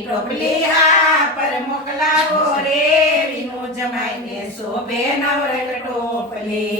ટોપલી હા પર મોકલાવો રે વિનો જમાઈને શોભે નવરંગ ટોપલી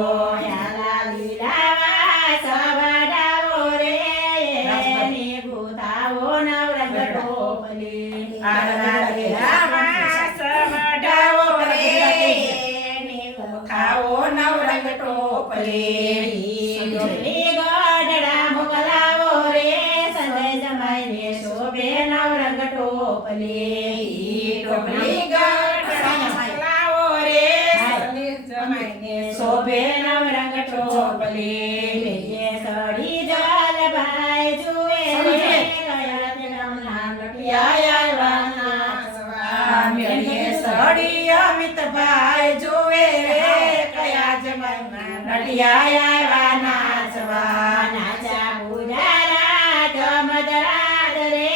ટોપલી ગઢડા મોકલાવો રે સંજય જમાઈને શોભે નવરંગ ટોપલી ટોપલી ગઢ લાવો રે જમાઈને શોભે નવરંગ ટોપલી લઈએ સડી જલ ભાઈ જુએ રે કયા તે આવ્યા સડી અમિતભાઈ જુએ રે આવ્યા નાચવા નાચા પૂજારા ધમધરાત રે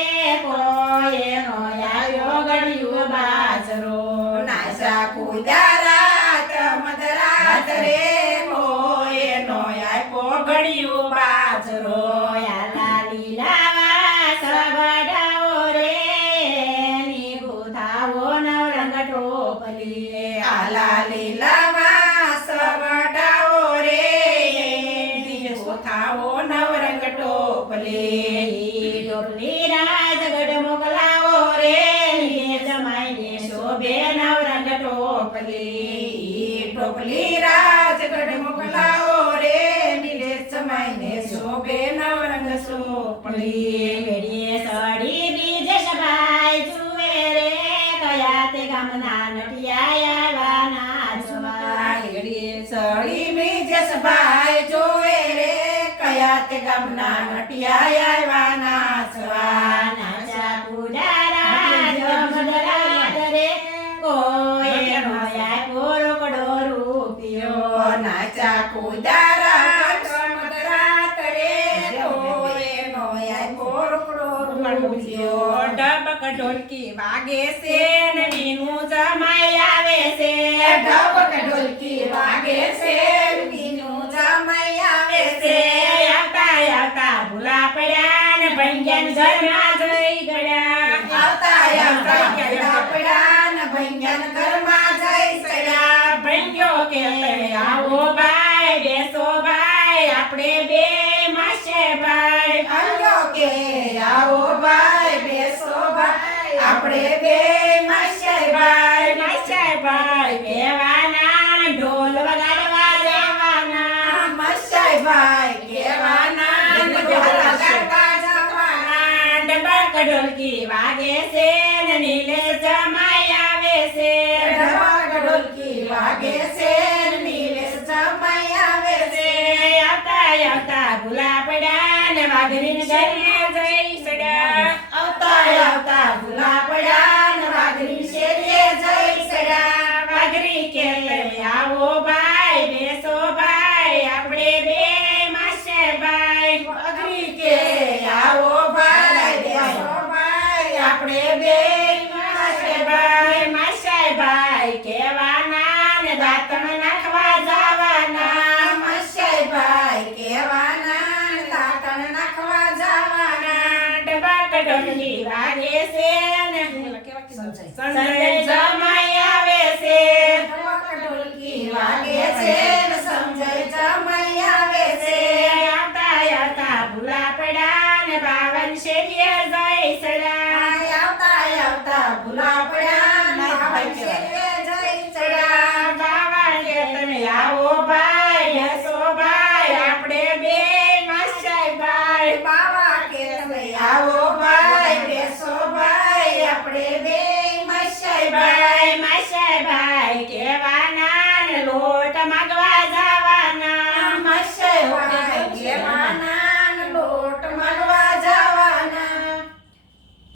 કોઈ નો આવ્યો ગળ્યું બાજરો નાચા કુદારા તમદરાત રે મોય નો આપ્યો ઘડિયું બાજરો યાલા લીલાવા સવડાવો રે ની ગુથાવો નવરંગ ટોપલી. આલા ટોપલી ટોપલી રાજગઢ મોકલાવો રે. લીલે જમાઈને શોભે નવરંગ ટોપલી. ટોપલી રાજગઢ મોકલાવો રે. નીલે સમાઈને શોભે નવરંગ સોપલી મેળીએ સડી બીજે સભાઈ જુએ રે. તે ગામના નટિયા આવ્યા નાચવા સળી બીજસ ભાઈ જોવે રે. કયા તે ગામના નટિયા આવ્યા નાચવા નાચા પૂજારા જમદરાત રે કોઈ નો આપ્યો રોકડો રૂપિયો નાચા કુદારા ચમદરાત રે તોય નો આપ્યો રોકડો રૂપિયો ડબક ઢોલકી વાગે છે ને જમાઈ આવે છે. ઢબક ઢોલકી વાગે છે જઈ ગયા આવતા આવતા ન ઘરમાં જઈ સડ્યા ભંગ્યો કે આવો ભાઈ બેસો ભાઈ આપણે બે માસે ભાઈ અંજો કે આવો ભાઈ બેસો ભાઈ આપણે બે માસે ભાઈ માસે ભાઈ. ઢોલકી વાગે છે ને નીલે જમાઈ આવે છે. ઢબક ઢોલકી વાગે છે નીલેશ જમાઈ આવે છે. આવતા આવતા ભૂલા પડ્યા ને વાઘરીને જઈ જઈ સડ્યા આવતા આવતા ભૂલા પડ્યા આપણે બે માસે ભાઈ માસે ભાઈ કેવાના ને દાંતણ નાખવા જવાના. મસાઈ ભાઈ કેવાના દાંતણ નાખવા જવાના. ડબાક ઢોલકી વાગે છે ને